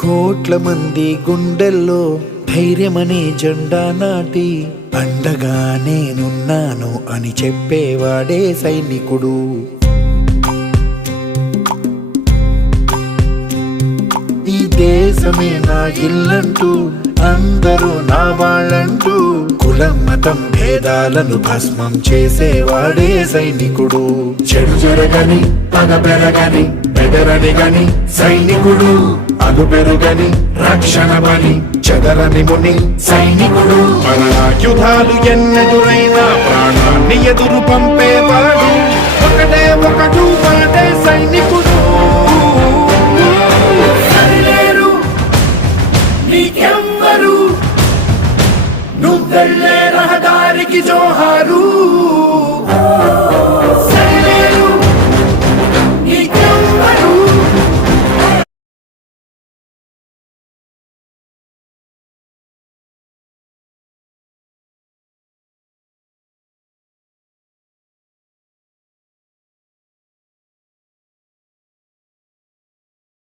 కోట్ల మంది గుండెల్లో ధైర్యమనే జెండా నాటి అండగా నేనున్నాను అని చెప్పేవాడే సైనికుడు. ఈ దేశమే నా ఇల్లంటూ అందరూ నా వాళ్ళంటూ కులం మతం భేదాలను భస్మం చేసేవాడే సైనికుడు. చెడు జరగని పగ పెరగని బెదరని గని సైనికుడు, అగు పెరుగని రక్షణ బలి చెదరని ముని సైనికుడు. మన ఆయుధాలు ఎన్నెదురైనా ప్రాణాన్ని ఎదురు పంపేవాడు ఒకటే ఒకడు వాడే సైనికుడు.